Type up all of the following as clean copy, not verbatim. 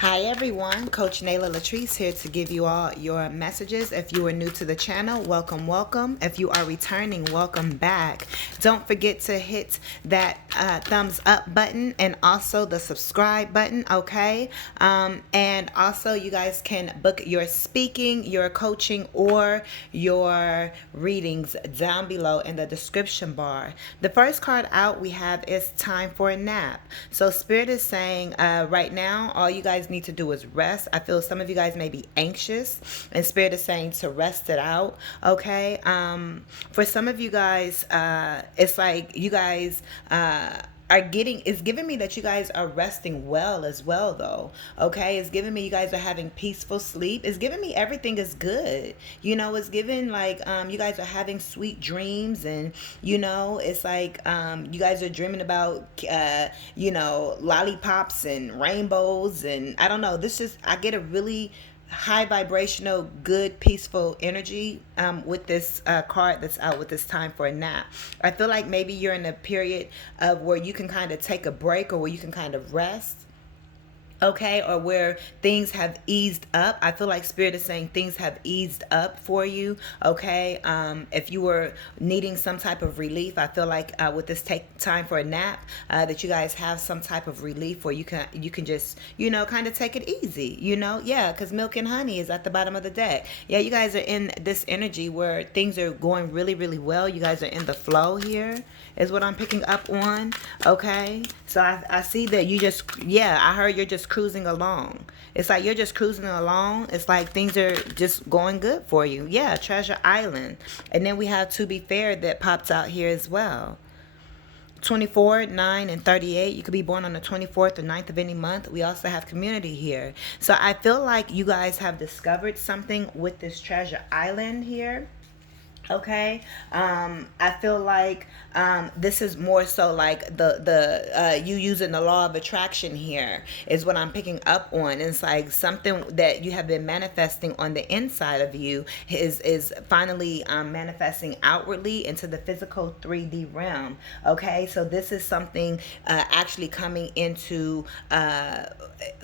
Hi everyone, Coach Nayla LATRICE here to give you all your messages. If you are new to the channel, welcome, welcome. If you are returning, welcome back. Don't forget to hit that thumbs up button and also the subscribe button, okay? And also you guys can book your speaking, your coaching, or your readings down below in the description bar. The first card out we have is time for a nap. So Spirit is saying right now, all you guys need to do is rest. I feel some of you guys may be anxious, and Spirit is saying to rest it out, okay? For some of you guys, it's like you guys are getting, it's giving me that you guys are resting well as well, though, okay? It's giving me you guys are having peaceful sleep. It's giving me everything is good. You know, it's giving like you guys are having sweet dreams, and you know, it's like you guys are dreaming about lollipops and rainbows, and I don't know, this is, I get a really high vibrational, good, peaceful energy with this card that's out with this time for a nap. I feel like maybe you're in a period of where you can kind of take a break, or where you can kind of rest, okay, or where things have eased up. I feel like Spirit is saying things have eased up for you, okay? If you were needing some type of relief, I feel like with this take time for a nap, that you guys have some type of relief where you can just, you know, kind of take it easy, you know? Yeah, because milk and honey is at the bottom of the deck. Yeah, you guys are in this energy where things are going really, really well. You guys are in the flow here, is what I'm picking up on, okay? So I see that you just, yeah, I heard you're just cruising along. It's like you're just cruising along. It's like things are just going good for you. Yeah, Treasure Island. And then we have To Be Fair that pops out here as well. 24, 9, and 38. You could be born on the 24th or 9th of any month. We also have Community here. So I feel like you guys have discovered something with this Treasure Island here. Okay, I feel like this is more so like the you using the law of attraction here is what I'm picking up on. It's like something that you have been manifesting on the inside of you is finally manifesting outwardly into the physical 3D realm. Okay, so this is something actually coming into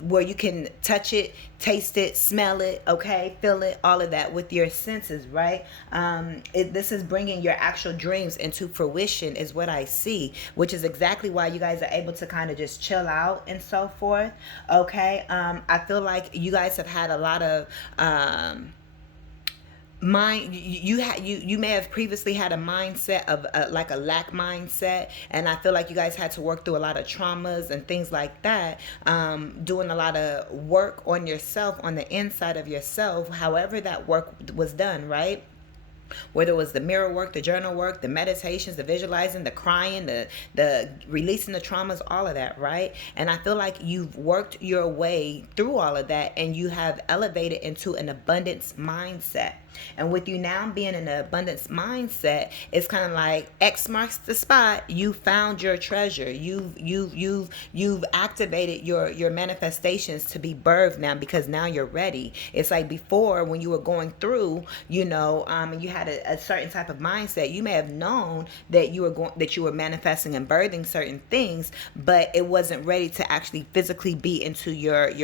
where you can touch it, taste it, smell it, okay, feel it, all of that with your senses, right? This is bringing your actual dreams into fruition is what I see, which is exactly why you guys are able to kind of just chill out and so forth, okay? I feel like you guys have had a lot of you may have previously had a mindset of like a lack mindset, and I feel like you guys had to work through a lot of traumas and things like that, doing a lot of work on yourself, on the inside of yourself, however that work was done, right? Whether it was the mirror work, the journal work, the meditations, the visualizing, the crying, the releasing the traumas, all of that, right? And I feel like you've worked your way through all of that, and you have elevated into an abundance mindset. And with you now being in an abundance mindset, it's kind of like X marks the spot. You found your treasure. You've activated your manifestations to be birthed now, because now you're ready. It's like before, when you were going through, you know, and you had a certain type of mindset, you may have known that you were manifesting and birthing certain things, but it wasn't ready to actually physically be into your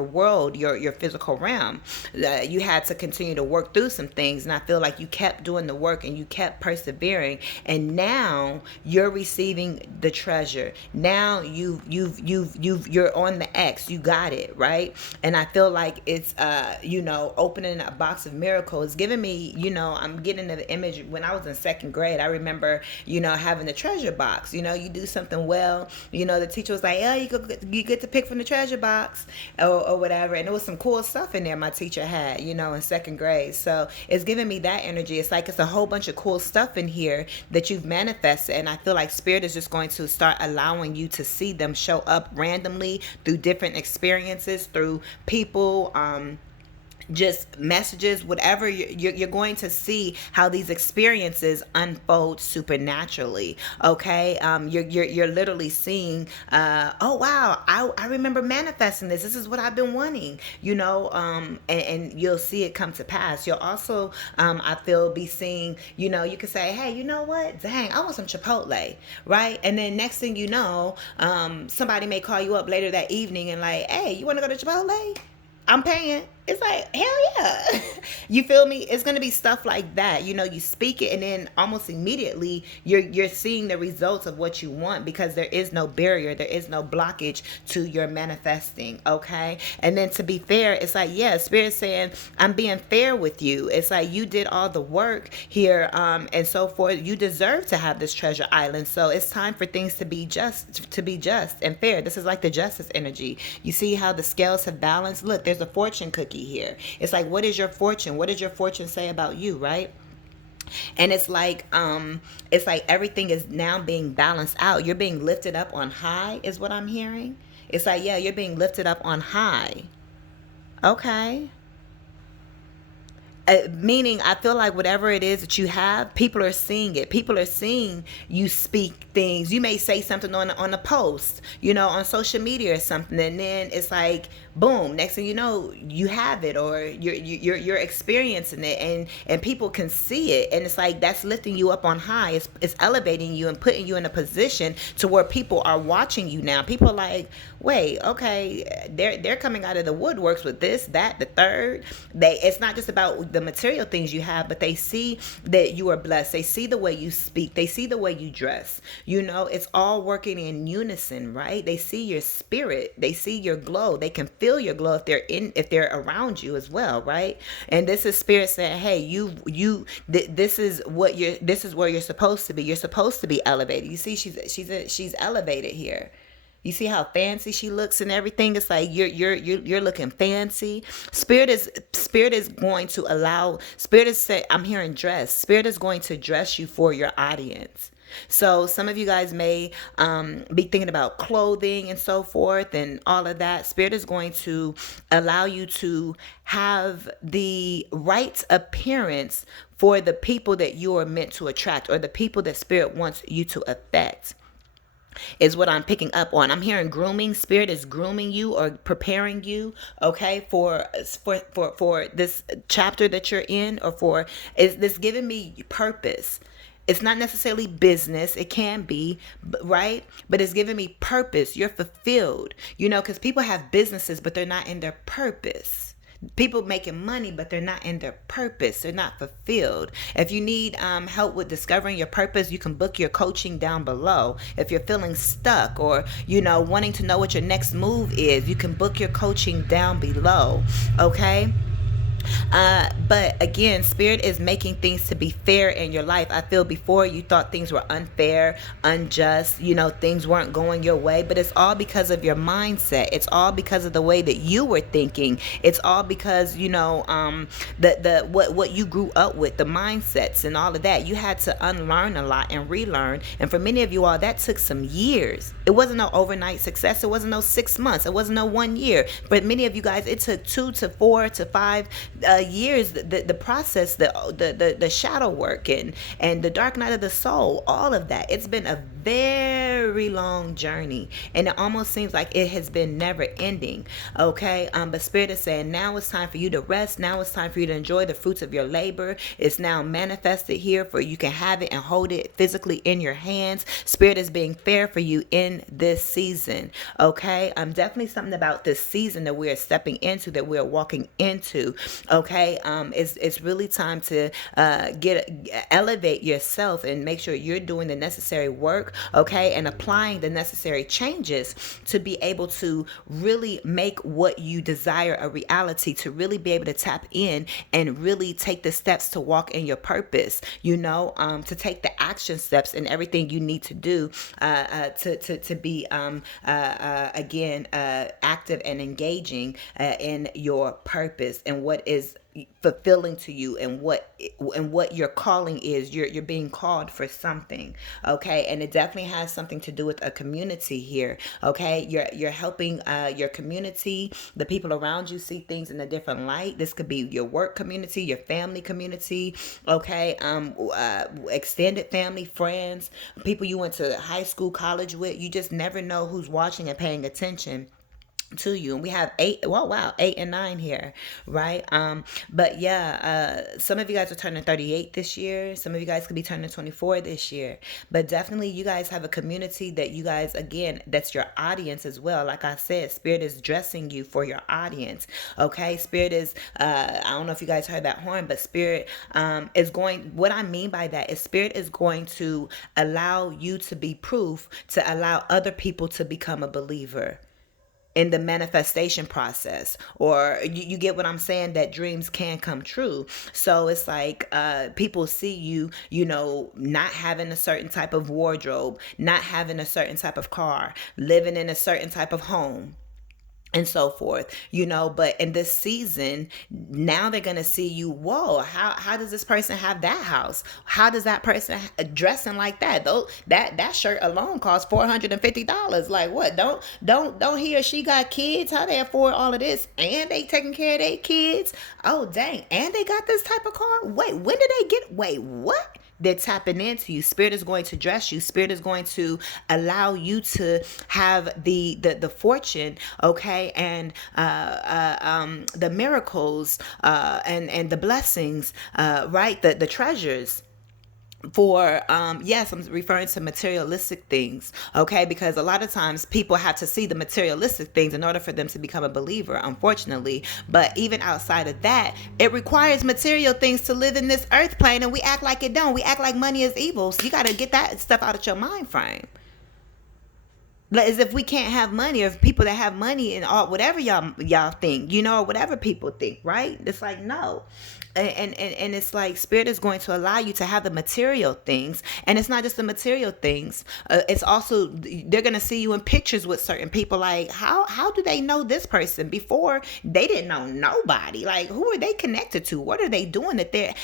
world, your physical realm. You had to continue to work through some things, and I feel like you kept doing the work and you kept persevering, and now you're receiving the treasure. Now you're on the X. You got it, right? And I feel like it's opening a box of miracles, giving me, I'm getting the image when I was in second grade. I remember, having the treasure box. You do something well, the teacher was like, oh, you get to pick from the treasure box, or whatever, and there was some cool stuff in there my teacher had, in second grade. So it's giving me that energy. It's like it's a whole bunch of cool stuff in here that you've manifested, and I feel like Spirit is just going to start allowing you to see them show up randomly through different experiences, through people, just messages, whatever, you're going to see how these experiences unfold supernaturally. Okay, you're literally seeing, oh wow, I remember manifesting this. This is what I've been wanting, and you'll see it come to pass. You'll also, I feel, be seeing, you can say, hey, you know what? Dang, I want some Chipotle, right? And then next thing you know, somebody may call you up later that evening and like, hey, you want to go to Chipotle? I'm paying. It's like, hell yeah. You feel me? It's going to be stuff like that. You speak it, and then almost immediately you're seeing the results of what you want, because there is no barrier, there is no blockage to your manifesting. Okay. And then, to be fair, it's like, yeah, Spirit saying, I'm being fair with you. It's like, you did all the work here, and so forth. You deserve to have this treasure island. So it's time for things to be just and fair. This is like the justice energy. You see how the scales have balanced? Look, there's a fortune cookie here. It's like, what is your fortune? What does your fortune say about you, right? And it's like everything is now being balanced out. You're being lifted up on high, is what I'm hearing. It's like, yeah, you're being lifted up on high. Okay. Meaning, I feel like whatever it is that you have, people are seeing it. People are seeing you speak things. You may say something on a post, on social media or something, and then it's like, boom, next thing you know, you have it, or you're experiencing it, and people can see it, and it's like, that's lifting you up on high. It's elevating you and putting you in a position to where people are watching you now. People are like, wait, okay, they're coming out of the woodworks with this, that, the third. It's not just about the material things you have, but they see that you are blessed. They see the way you speak. They see the way you dress. It's all working in unison, right? They see your spirit. They see your glow. They can feel your glow if they're around you as well, right? And this is Spirit saying, hey, this is where you're supposed to be. You're supposed to be elevated. You see, she's elevated here. You see how fancy she looks and everything. It's like you're looking fancy. Spirit is going to allow. Spirit is say, I'm hearing dress. Spirit is going to dress you for your audience. So some of you guys may be thinking about clothing and so forth and all of that. Spirit is going to allow you to have the right appearance for the people that you are meant to attract, or the people that Spirit wants you to affect, is what I'm picking up on. I'm hearing grooming. Spirit is grooming you or preparing you, okay, for this chapter that you're in, or for, is this giving me purpose? It's not necessarily business. It can be, right? But it's giving me purpose. You're fulfilled, because people have businesses, but they're not in their purpose. People making money, but they're not in their purpose. They're not fulfilled. If you need help with discovering your purpose, you can book your coaching down below. If you're feeling stuck, or, wanting to know what your next move is, you can book your coaching down below. Okay. But again, Spirit is making things to be fair in your life. I feel before you thought things were unfair, unjust, things weren't going your way, but it's all because of your mindset. It's all because of the way that you were thinking. It's all because, what you grew up with, the mindsets and all of that. You had to unlearn a lot and relearn. And for many of you all, that took some years. It wasn't no overnight success. It wasn't no 6 months. It wasn't no 1 year. But many of you guys, it took 2 to 4 to 5 years, the process, the shadow work, and the dark night of the soul, all of that. It's been a very long journey, and it almost seems like it has been never ending. Okay. But Spirit is saying, now it's time for you to rest. Now it's time for you to enjoy the fruits of your labor. It's now manifested here, for you can have it and hold it physically in your hands. Spirit is being fair for you in this season. Okay. Definitely something about this season that we are stepping into, that we are walking into. Okay. It's really time to elevate yourself and make sure you're doing the necessary work, okay, and applying the necessary changes to be able to really make what you desire a reality, to really be able to tap in and really take the steps to walk in your purpose, to take the action steps and everything you need to do to be again active and engaging in your purpose and what is is fulfilling to you, and what your calling is. You're being called for something, okay? And it definitely has something to do with a community here, okay? You're helping your community, the people around you, see things in a different light. This could be your work community, your family community, okay? Extended family, friends, people you went to high school, college with. You just never know who's watching and paying attention to you. And we have 8, well, wow, 8 and 9 here, right? But yeah, some of you guys are turning 38 this year. Some of you guys could be turning 24 this year. But definitely you guys have a community that you guys, again, that's your audience as well. Like I said, Spirit is dressing you for your audience, okay? Spirit is, I don't know if you guys heard that horn, but Spirit is going, what I mean by that is Spirit is going to allow you to be proof to allow other people to become a believer in the manifestation process. Or you get what I'm saying, that dreams can come true. So it's like people see you, not having a certain type of wardrobe, not having a certain type of car, living in a certain type of home, and so forth, but in this season, now they're going to see you. Whoa, how does this person have that house? How does that person dressing like that? Though that shirt alone costs $450. Like, what? Don't he or she got kids? How they afford all of this? And they taking care of their kids? Oh, dang. And they got this type of car? Wait, when did they get, wait, what? They're tapping into you. Spirit is going to dress you. Spirit is going to allow you to have the fortune, okay, and the miracles, and the blessings, right, the treasures. For yes, I'm referring to materialistic things, okay, because a lot of times people have to see the materialistic things in order for them to become a believer, unfortunately. But even outside of that, it requires material things to live in this earth plane, and we act like it don't. We act like money is evil. So you got to get that stuff out of your mind frame. As if we can't have money, or if people that have money and all, whatever y'all think, or whatever people think, right? It's like, no. And it's like Spirit is going to allow you to have the material things. And it's not just the material things. It's also, they're going to see you in pictures with certain people. Like, how do they know this person? Before, they didn't know nobody. Like, who are they connected to? What are they doing that they're,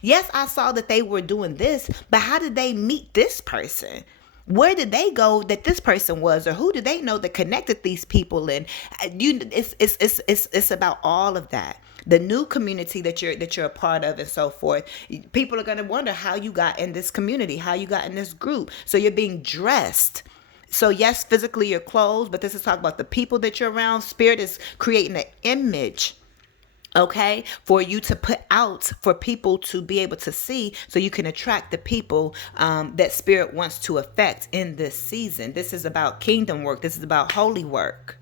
yes, I saw that they were doing this, but how did they meet this person? Where did they go that this person was, or who do they know that connected these people? And it's about all of that. The new community that you're a part of, and so forth. People are going to wonder how you got in this community, how you got in this group. So you're being dressed. So yes, physically you're clothed, but this is talking about the people that you're around. Spirit is creating an image, okay, for you to put out for people to be able to see, so you can attract the people that Spirit wants to affect in this season. This is about kingdom work. This is about holy work.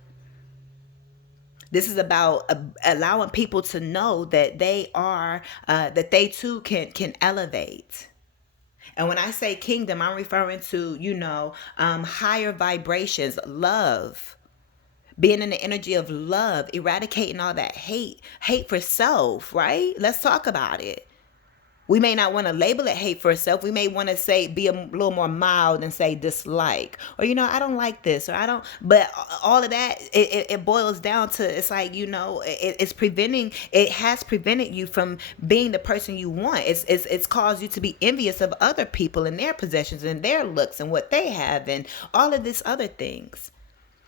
This is about allowing people to know that they are, that they too can elevate. And when I say kingdom, I'm referring to, higher vibrations, love. Being in the energy of love, eradicating all that hate for self, right? Let's talk about it. We may not want to label it hate for self. We may want to say, be a little more mild and say dislike, or, I don't like this, or I don't, but all of that, it boils down to, it's like, it has prevented you from being the person you want. It's caused you to be envious of other people and their possessions and their looks and what they have and all of these other things.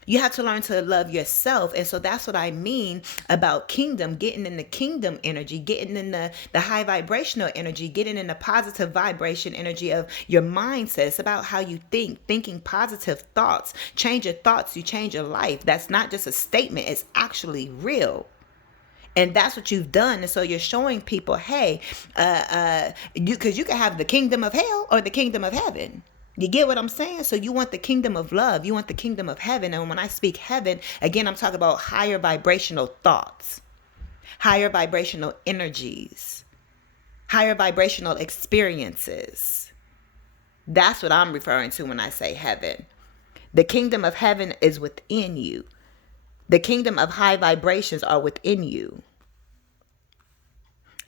You have to learn to love yourself. And so that's what I mean about kingdom, getting in the kingdom energy, getting in the high vibrational energy, getting in the positive vibration energy of your mindset. It's about how you think, thinking positive thoughts. Change your thoughts, you change your life. That's not just a statement, it's actually real. And that's what you've done. And so you're showing people, hey, because you can have the kingdom of hell or the kingdom of heaven. You get what I'm saying? So you want the kingdom of love. You want the kingdom of heaven. And when I speak heaven, again, I'm talking about higher vibrational thoughts, higher vibrational energies, higher vibrational experiences. That's what I'm referring to when I say heaven. The kingdom of heaven is within you. The kingdom of high vibrations are within you.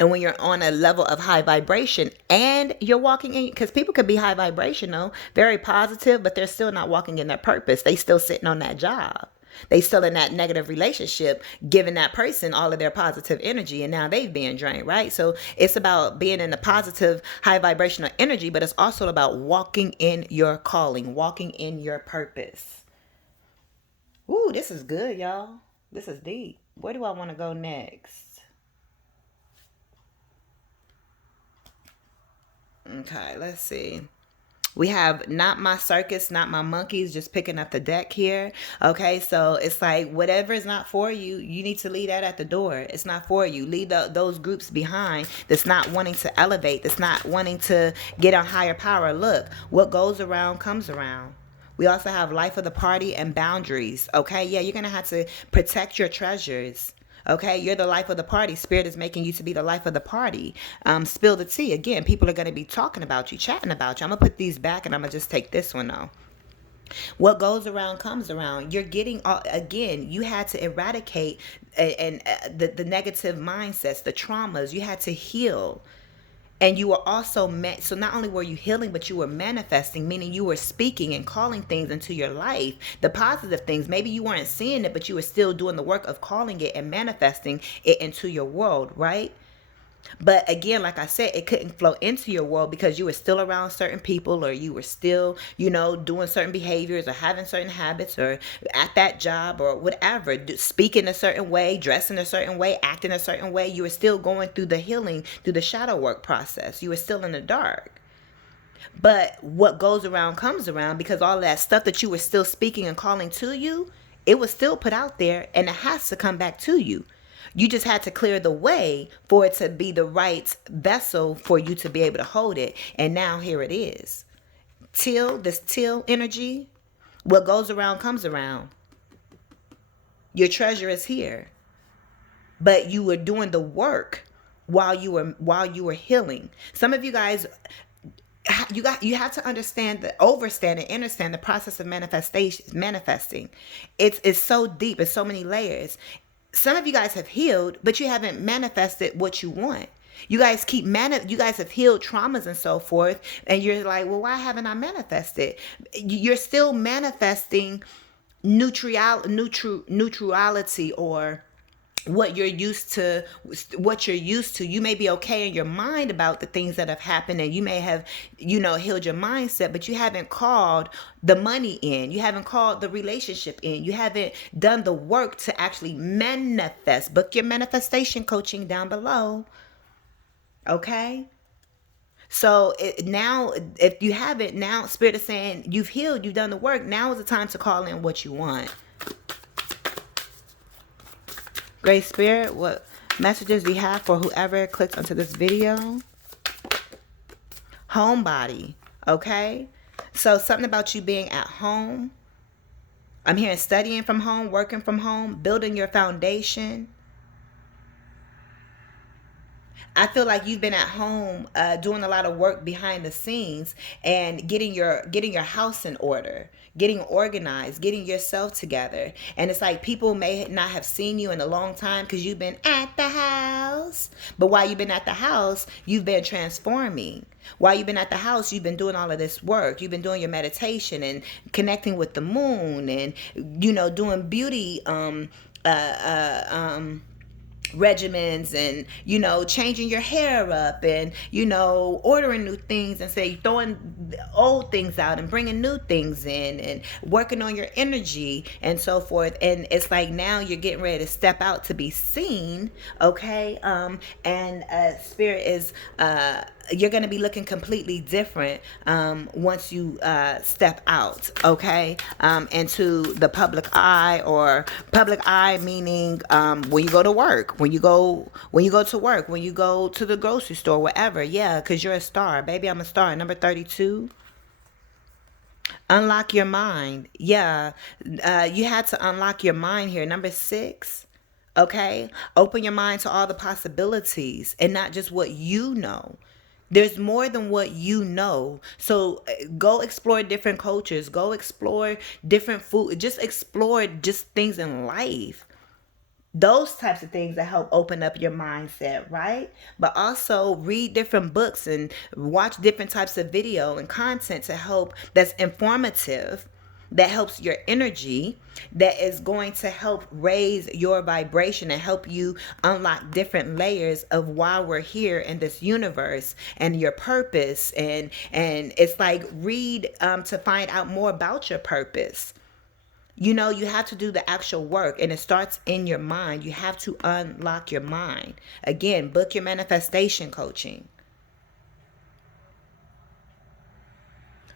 And when you're on a level of high vibration and you're walking in, because people could be high vibrational, very positive, but they're still not walking in their purpose. They still sitting on that job. They still in that negative relationship, giving that person all of their positive energy, and now they've been drained, right? So it's about being in a positive, high vibrational energy, but it's also about walking in your calling, walking in your purpose. Ooh, this is good, y'all. This is deep. Where do I want to go next? Okay, let's see. We have not my circus, not my monkeys, just picking up the deck here. Okay, so it's like whatever is not for you, you need to leave that at the door. It's not for you. Leave those groups behind that's not wanting to elevate, that's not wanting to get on higher power. Look, what goes around comes around. We also have life of the party and boundaries. Okay, yeah, you're going to have to protect your treasures. Okay, you're the life of the party. Spirit is making you to be the life of the party. Spill the tea. Again, people are going to be talking about you, chatting about you. I'm going to put these back and I'm going to just take this one though. What goes around comes around. You're getting, again, you had to eradicate the negative mindsets, the traumas. You had to heal. And you were also so not only were you healing, but you were manifesting, meaning you were speaking and calling things into your life, the positive things. Maybe you weren't seeing it, but you were still doing the work of calling it and manifesting it into your world, right? But again, like I said, it couldn't flow into your world because you were still around certain people, or you were still, doing certain behaviors or having certain habits, or at that job or whatever, speaking a certain way, dressing a certain way, acting a certain way. You were still going through the healing, through the shadow work process. You were still in the dark. But what goes around comes around, because all that stuff that you were still speaking and calling to you, it was still put out there and it has to come back to you. You just had to clear the way for it to be the right vessel for you to be able to hold it. And now here it is. This teal energy, what goes around comes around. Your treasure is here. But you were doing the work while you were healing. Some of you guys, you have to understand, understand the process of manifesting. It's so deep. It's so many layers. Some of you guys have healed, but you haven't manifested what you want. You guys you guys have healed traumas and so forth, and you're like, well, why haven't I manifested? You're still manifesting neutrality, or what you're used to. You may be okay in your mind about the things that have happened, and you may have healed your mindset, but you haven't called the money in, you haven't called the relationship in, you haven't done the work to actually manifest. Book your manifestation coaching down below. Okay, so now, if you haven't, now Spirit is saying you've healed, you've done the work. Now is the time to call in what you want. Great Spirit, what messages do you have for whoever clicks onto this video? Homebody, okay? So something about you being at home. I'm hearing studying from home, working from home, building your foundation. I feel like you've been at home doing a lot of work behind the scenes and getting your house in order, getting organized, getting yourself together. And it's like people may not have seen you in a long time because you've been at the house. But while you've been at the house, you've been transforming. While you've been at the house, you've been doing all of this work. You've been doing your meditation and connecting with the moon, and doing beauty regimens, and changing your hair up, and ordering new things, and say throwing old things out and bringing new things in, and working on your energy and so forth. And it's like now you're getting ready to step out to be seen. Okay. And Spirit is you're going to be looking completely different once you step out, okay, into the public eye. Or public eye meaning when you go to work, when you go to work, when you go to the grocery store, whatever. Yeah, because you're a star, baby. I'm a star. Number 32. Unlock your mind. Yeah, you had to unlock your mind here. Number 6. Okay, open your mind to all the possibilities and not just what you know. There's more than what you know. So go explore different cultures. Go explore different food. Just explore just things in life. Those types of things that help open up your mindset, right? But also read different books and watch different types of video and content to help, that's informative. that helps your energy, that is going to help raise your vibration and help you unlock different layers of why we're here in this universe and your purpose. And it's like, read to find out more about your purpose. You know, you have to do the actual work, and it starts in your mind. You have to unlock your mind. Again, book your manifestation coaching.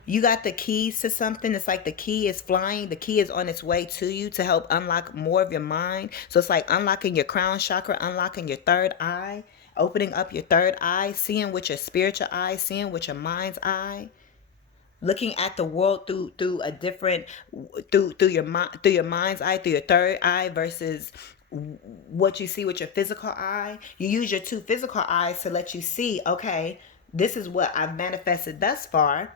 You got the keys to something. It's like the key is flying. The key is on its way to you to help unlock more of your mind. So it's like unlocking your crown chakra, unlocking your third eye, opening up your third eye, seeing with your spiritual eye, seeing with your mind's eye, looking at the world through a different, through your mind's eye, through your third eye versus what you see with your physical eye. You use your two physical eyes to let you see, okay, this is what I've manifested thus far.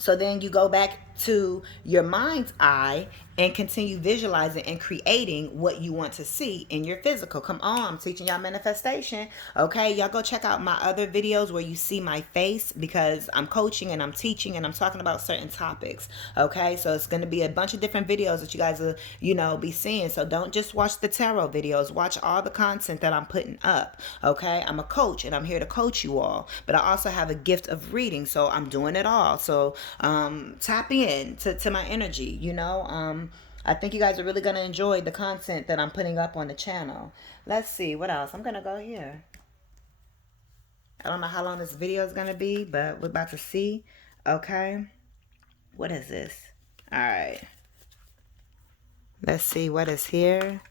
So then you go back to your mind's eye and continue visualizing and creating what you want to see in your physical. Come on, I'm teaching y'all manifestation. Okay, y'all go check out my other videos where you see my face, because I'm coaching and I'm teaching and I'm talking about certain topics. Okay, so it's going to be a bunch of different videos that you guys will, be seeing. So don't just watch the tarot videos. Watch all the content that I'm putting up. Okay, I'm a coach and I'm here to coach you all. But I also have a gift of reading, so I'm doing it all. So tap in to my energy. I think you guys are really going to enjoy the content that I'm putting up on the channel. Let's see what else. I'm going to go here. I don't know how long this video is going to be, but we're about to see. Okay, what is this? All right, let's see what is here.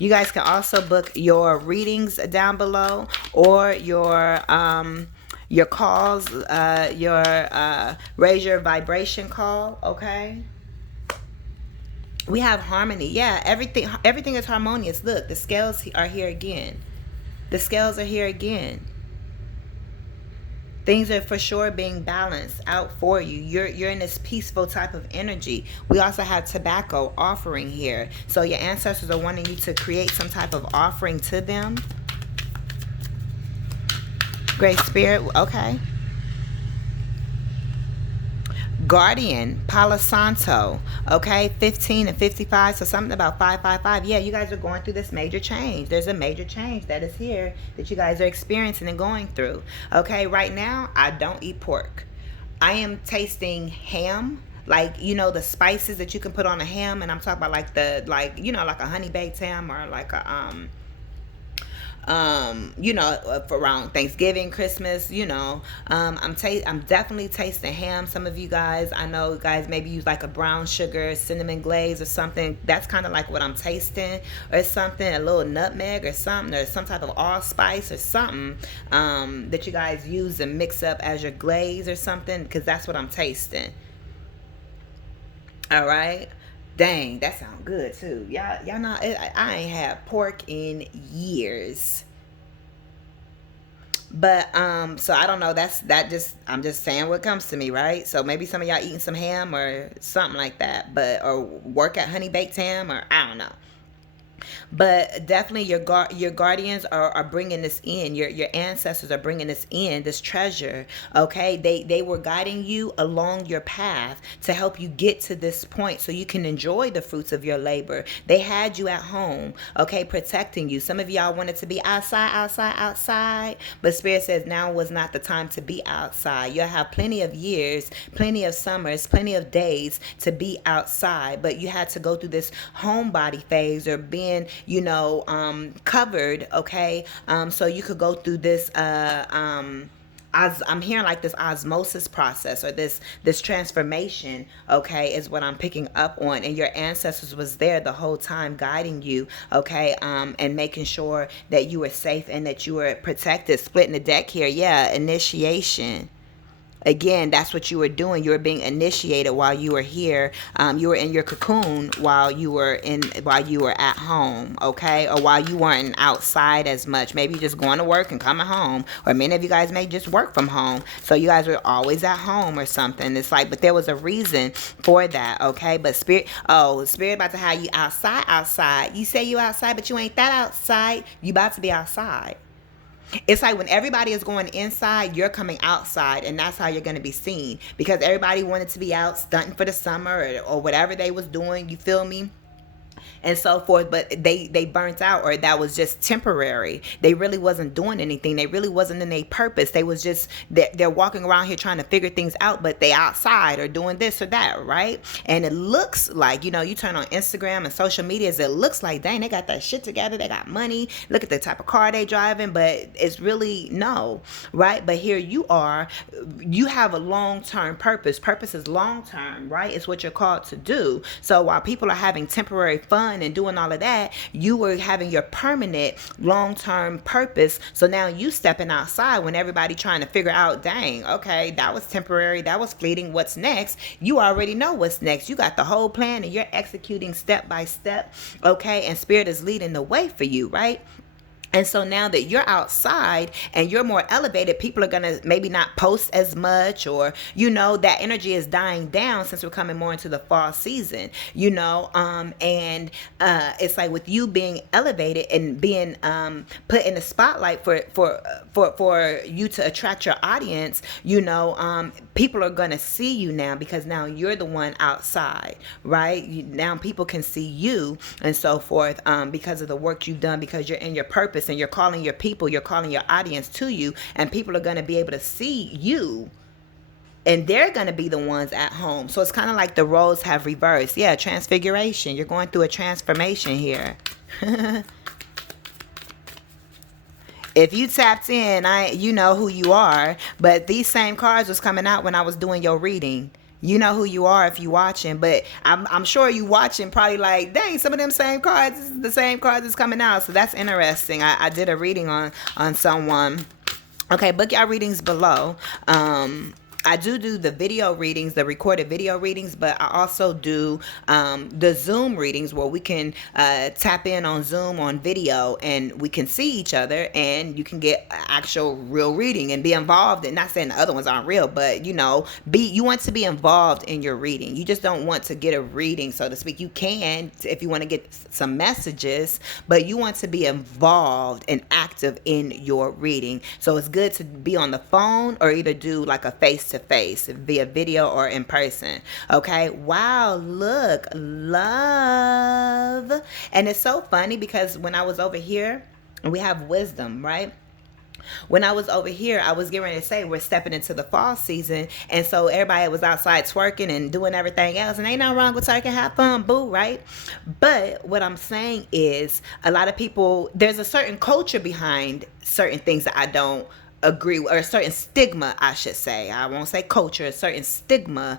You guys can also book your readings down below, or your calls, your raise your vibration call. Okay. We have harmony. Yeah, everything is harmonious. Look, the scales are here again. The scales are here again. Things are for sure being balanced out for you. You're in this peaceful type of energy. We also have tobacco offering here. So your ancestors are wanting you to create some type of offering to them. Great Spirit. Okay. Guardian, Palo Santo, okay, 15 and 55, so something about 555. Yeah, you guys are going through this major change. There's a major change that is here that you guys are experiencing and going through. Okay, right now, I don't eat pork. I am tasting ham, like, the spices that you can put on a ham, and I'm talking about like like a honey baked ham, or like a for around Thanksgiving, Christmas, I'm definitely tasting ham. Some of you guys, I know you guys maybe use like a brown sugar, cinnamon glaze or something. That's kind of like what I'm tasting, or something, a little nutmeg or something, or some type of allspice or something that you guys use and mix up as your glaze or something, because that's what I'm tasting. All right. Dang, that sounds good too. Y'all know I ain't had pork in years. But so I don't know. I'm just saying what comes to me, right? So maybe some of y'all eating some ham or something like that, or work at honey baked ham, or I don't know. But definitely your guardians are bringing this in. Your ancestors are bringing this in, this treasure. Okay, they were guiding you along your path to help you get to this point so you can enjoy the fruits of your labor. They had you at home, okay, protecting you. Some of y'all wanted to be outside, but Spirit says now was not the time to be outside. You'll have plenty of years, plenty of summers, plenty of days to be outside, but you had to go through this homebody phase, or being covered, okay, so you could go through this I'm hearing like this osmosis process, or this transformation, okay, is what I'm picking up on. And your ancestors was there the whole time guiding you, okay, and making sure that you were safe and that you were protected. Splitting the deck here. Yeah, initiation. Again, that's what you were doing. You were being initiated while you were here. You were in your cocoon while you were at home, okay? Or while you weren't outside as much. Maybe you're just going to work and coming home. Or many of you guys may just work from home. So you guys were always at home or something. It's like, but there was a reason for that, okay? But Spirit about to have you outside. You say you outside, but you ain't that outside. You about to be outside. It's like when everybody is going inside, you're coming outside, and that's how you're going to be seen, because everybody wanted to be out stunting for the summer, or whatever they was doing, you feel me, and so forth. But they burnt out, or that was just temporary. They really wasn't doing anything. They really wasn't in a purpose. They was just, they're walking around here trying to figure things out, but they outside or doing this or that, right? And it looks like, you turn on Instagram and social medias, it looks like, dang, they got that shit together, they got money, look at the type of car they driving, but it's really no, right? But here you are, you have a long-term purpose. Purpose is long-term, right? It's what you're called to do. So while people are having temporary fun and doing all of that, you were having your permanent long-term purpose. So now you stepping outside when everybody trying to figure out, dang, okay, that was temporary, that was fleeting, what's next? You already know what's next. You got the whole plan and you're executing step by step, okay? And Spirit is leading the way for you, right? And so now that you're outside and you're more elevated, people are going to maybe not post as much, or, that energy is dying down since we're coming more into the fall season, and it's like with you being elevated and being put in the spotlight for you to attract your audience, people are going to see you now, because now you're the one outside, right? Now people can see you and so forth, because of the work you've done, because you're in your purpose and you're calling your people, you're calling your audience to you, and people are going to be able to see you, and they're going to be the ones at home. So it's kind of like the roles have reversed. Yeah, transfiguration. You're going through a transformation here. If you tapped in, you know who you are, but these same cards was coming out when I was doing your reading. You know who you are if you watching, but I'm sure you watching probably like, dang, some of them same cards, the same cards is coming out. So that's interesting. I did a reading on someone. Okay, book y'all readings below. I do the video readings, the recorded video readings, but I also do the Zoom readings where we can tap in on Zoom on video and we can see each other, and you can get actual real reading and be involved. And not saying the other ones aren't real, but you want to be involved in your reading. You just don't want to get a reading, so to speak. You can if you want to get some messages, but you want to be involved and active in your reading. So it's good to be on the phone or either do like a face-to-face via video or in person. Okay. Wow. Look, love. And it's so funny because when I was over here, we have wisdom, right? When I was over here, I was getting ready to say we're stepping into the fall season, and so everybody was outside twerking and doing everything else, and ain't nothing wrong with twerking, have fun, boo, right? But what I'm saying is, a lot of people, there's a certain culture behind certain things that I don't agree with, or a certain stigma, I should say. I won't say culture, a certain stigma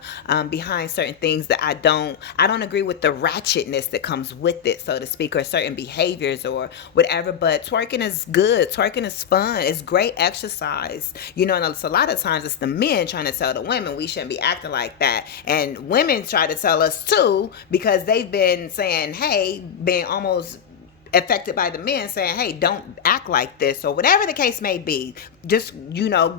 behind certain things that I don't agree with, the ratchetness that comes with it, so to speak, or certain behaviors or whatever. But twerking is good. Twerking is fun. It's great exercise. And it's a lot of times it's the men trying to tell the women we shouldn't be acting like that. And women try to tell us too, because they've been saying, hey, being almost affected by the men saying, hey, don't act like this, or whatever the case may be. Just,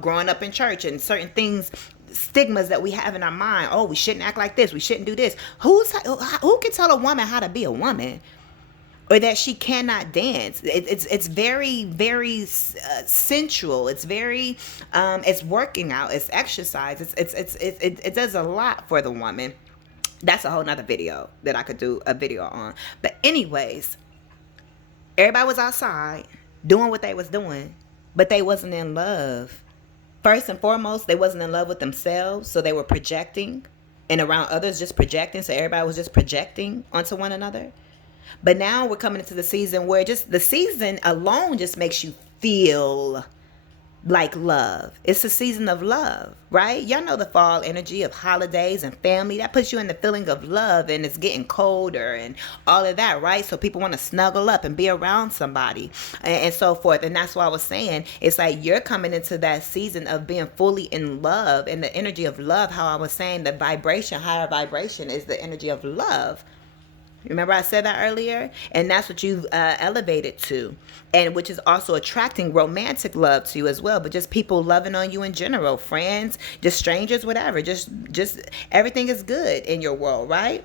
growing up in church and certain things, stigmas that we have in our mind. Oh, we shouldn't act like this. We shouldn't do this. Who can tell a woman how to be a woman? Or that she cannot dance? It's very, very sensual. It's very, it's working out. It's exercise. It does a lot for the woman. That's a whole nother video that I could do a video on. But anyways, everybody was outside doing what they was doing, but they wasn't in love. First and foremost, they wasn't in love with themselves, so they were projecting and around others, just projecting. So everybody was just projecting onto one another. But now we're coming into the season where just the season alone just makes you feel like love. It's a season of love, right? Y'all know the fall energy of holidays and family. That puts you in the feeling of love, and it's getting colder and all of that, right? So people want to snuggle up and be around somebody and so forth. And that's why I was saying, it's like you're coming into that season of being fully in love, and the energy of love. How I was saying the vibration, higher vibration, is the energy of love. Remember I said that earlier? And that's what you've elevated to, and which is also attracting romantic love to you as well, but just people loving on you in general, friends, just strangers, whatever. Just everything is good in your world, right?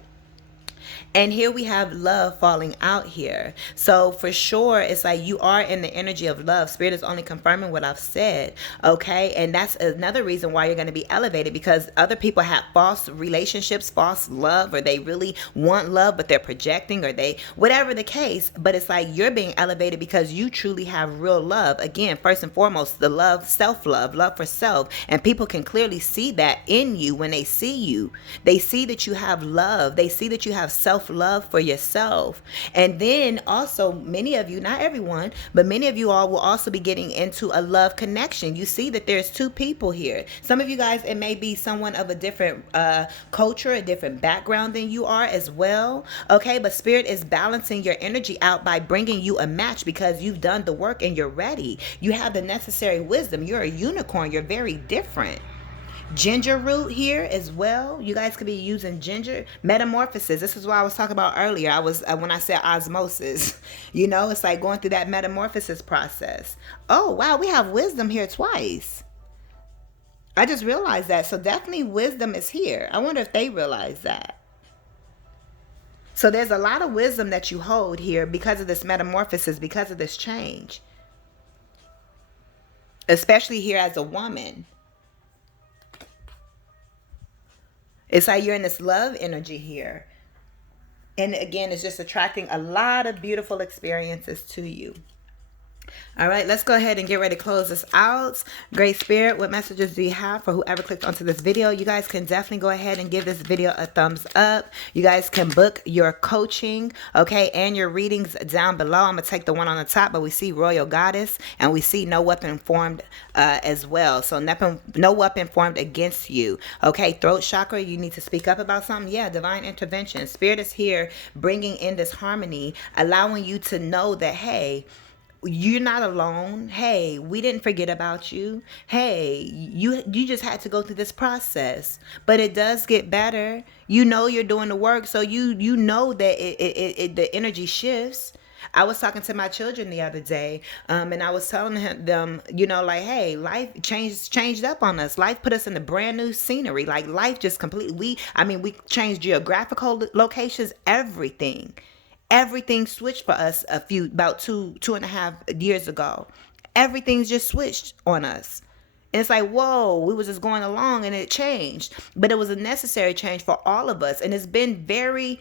And here we have love falling out here. So for sure, it's like you are in the energy of love. Spirit is only confirming what I've said. Okay. And that's another reason why you're going to be elevated, because other people have false relationships, false love, or they really want love, but they're projecting, or they, whatever the case. But it's like you're being elevated because you truly have real love. Again, first and foremost, the love, self-love, love for self. And people can clearly see that in you when they see you. They see that you have love. They see that you have self-love for yourself. And then also, many of you, not everyone, but many of you all will also be getting into a love connection. You see that there's two people here. Some of you guys, it may be someone of a different culture, a different background than you are as well. Okay, but Spirit is balancing your energy out by bringing you a match because you've done the work and you're ready. You have the necessary wisdom. You're a unicorn. You're very different. Ginger root here as well. You guys could be using ginger. Metamorphosis. This is what I was talking about earlier. I was when I said osmosis. You know, it's like going through that metamorphosis process. Oh, wow. We have wisdom here twice. I just realized that. So definitely wisdom is here. I wonder if they realize that. So there's a lot of wisdom that you hold here because of this metamorphosis, because of this change. Especially here as a woman. It's like you're in this love energy here. And again, it's just attracting a lot of beautiful experiences to you. All right, let's go ahead and get ready to close this out. Great Spirit, what messages do you have for whoever clicked onto this video? You guys can definitely go ahead and give this video a thumbs up. You guys can book your coaching, okay, and your readings down below. I'm going to take the one on the top, but we see Royal Goddess, and we see No Weapon Formed as well. So no weapon formed against you. Okay, throat chakra, you need to speak up about something. Yeah, divine intervention. Spirit is here bringing in this harmony, allowing you to know that, hey, you're not alone. Hey, we didn't forget about you. Hey, you just had to go through this process, but it does get better. You know you're doing the work, so you know that the energy shifts. I was talking to my children the other day, and I was telling them, you know, like, hey, life changed up on us. Life put us in a brand new scenery. Like life just completely. We changed geographical locations, everything. Everything switched for us about two and a half years ago. Everything's just switched on us. And it's like, whoa, we was just going along and it changed. But it was a necessary change for all of us. And it's been very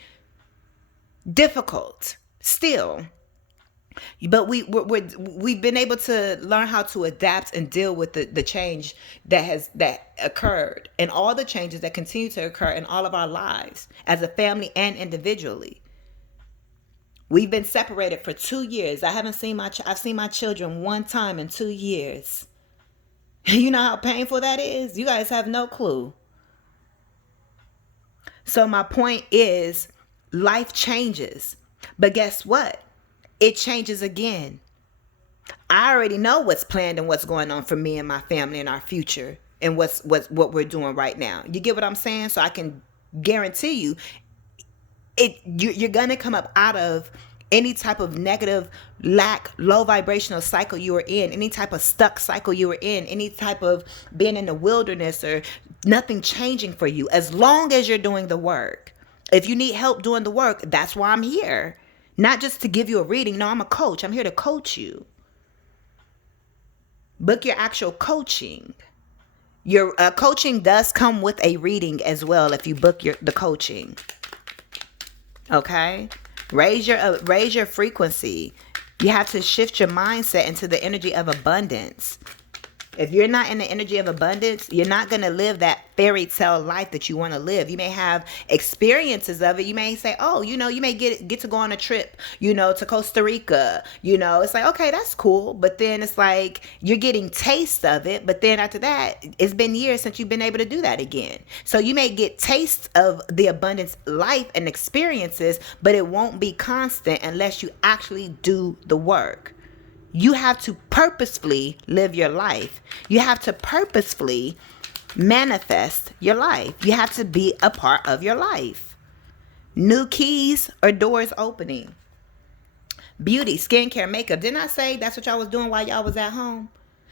difficult still. But we've been able to learn how to adapt and deal with the change that occurred, and all the changes that continue to occur in all of our lives as a family and individually. We've been separated for 2 years. I've seen my children one time in 2 years. You know how painful that is? You guys have no clue. So my point is, life changes. But guess what? It changes again. I already know what's planned and what's going on for me and my family and our future and what we're doing right now. You get what I'm saying? So I can guarantee you, you're gonna come up out of any type of negative, lack, low vibrational cycle you were in, any type of stuck cycle you were in, any type of being in the wilderness or nothing changing for you, as long as you're doing the work. If you need help doing the work, that's why I'm here. Not just to give you a reading. No, I'm a coach. I'm here to coach you. Book your actual coaching. Your coaching does come with a reading as well if you book the coaching. Okay? Raise your frequency. You have to shift your mindset into the energy of abundance. If you're not in the energy of abundance, you're not going to live that fairy tale life that you want to live. You may have experiences of it. You may say, oh, you may get to go on a trip, to Costa Rica. It's like, okay, that's cool. But then it's like you're getting taste of it. But then after that, it's been years since you've been able to do that again. So you may get taste of the abundance life and experiences, but it won't be constant unless you actually do the work. You have to purposefully live your life. You have to purposefully manifest your life. You have to be a part of your life. New keys or doors opening. Beauty, skincare, makeup. Didn't I say that's what y'all was doing while y'all was at home?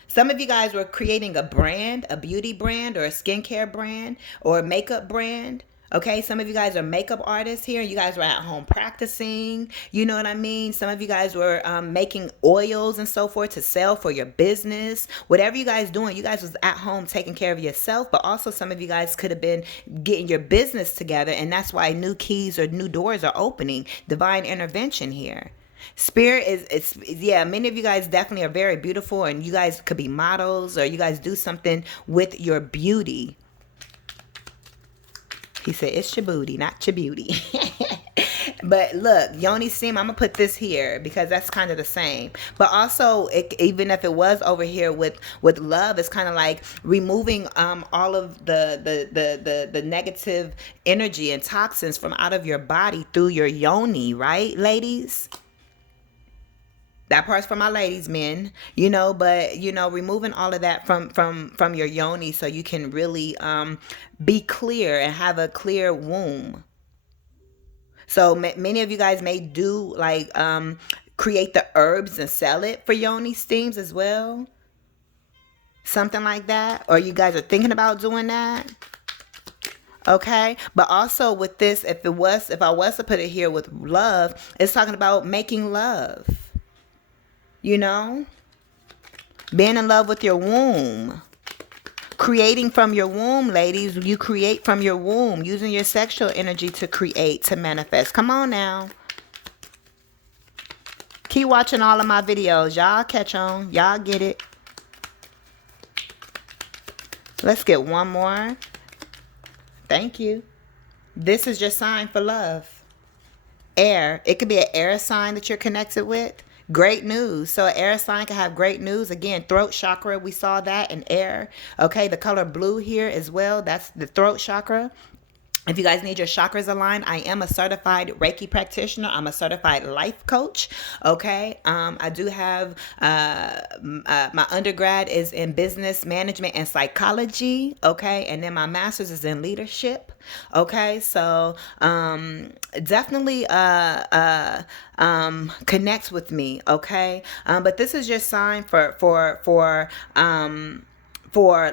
Some of you guys were creating a brand, a beauty brand or a skincare brand or a makeup brand. Okay, some of you guys are makeup artists here. You guys were at home practicing. You know what I mean? Some of you guys were making oils and so forth to sell for your business. Whatever you guys doing, you guys was at home taking care of yourself. But also some of you guys could have been getting your business together. And that's why new keys or new doors are opening. Divine intervention here. Spirit it's yeah, many of you guys definitely are very beautiful, and you guys could be models, or you guys do something with your beauty. He said, it's your booty, not your beauty. But look, yoni steam, I'm going to put this here because that's kind of the same. But also, even if it was over here with love, it's kind of like removing all of the negative energy and toxins from out of your body through your yoni, right, ladies? That part's for my ladies, men, but removing all of that from your yoni so you can really be clear and have a clear womb. So many of you guys may do like create the herbs and sell it for yoni steams as well. Something like that. Or you guys are thinking about doing that. Okay, but also with this, if I was to put it here with love, it's talking about making love. Being in love with your womb. Creating from your womb, ladies. You create from your womb, using your sexual energy to create, to manifest. Come on now. Keep watching all of my videos. Y'all catch on. Y'all get it. Let's get one more. Thank you. This is your sign for love. Air. It could be an air sign that you're connected with. Great news. So an air sign can have great news. Again, throat chakra, we saw that in air. Okay, the color blue here as well. That's the throat chakra. If you guys need your chakras aligned, I am a certified Reiki practitioner. I'm a certified life coach. Okay. I do have my undergrad is in business management and psychology. Okay. And then my master's is in leadership. Okay. So definitely connect with me. Okay. But this is your sign for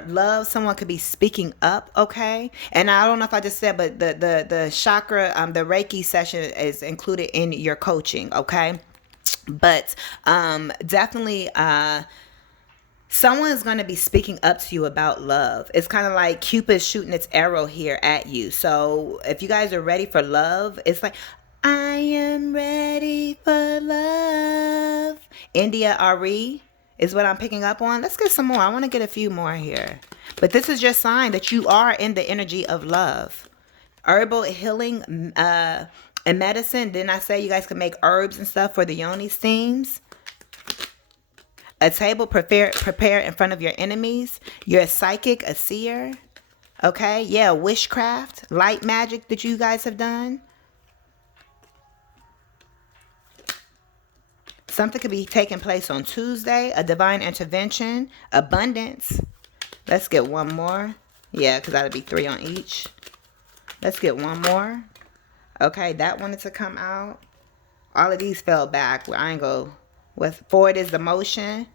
love. Someone could be speaking up, okay? And I don't know if I just said, but the chakra, the Reiki session is included in your coaching, okay? But definitely someone is going to be speaking up to you about love. It's kind of like Cupid shooting its arrow here at you. So if you guys are ready for love, it's like, I am ready for love. India Ari is what I'm picking up on. Let's get some more. I want to get a few more here. But this is your sign that you are in the energy of love. Herbal healing and medicine. Didn't I say you guys can make herbs and stuff for the yoni steams? A table prepare in front of your enemies. You're a psychic, a seer. Okay? Yeah, witchcraft, light magic that you guys have done. Something could be taking place on Tuesday. A divine intervention. Abundance. Let's get one more. Yeah, because that'll be 3 on each. Let's get one more. Okay, that wanted to come out. All of these fell back. I ain't go with forward is the motion.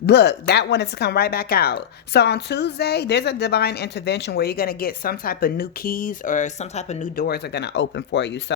Look, that wanted to come right back out. So on Tuesday, there's a divine intervention where you're going to get some type of new keys or some type of new doors are going to open for you. So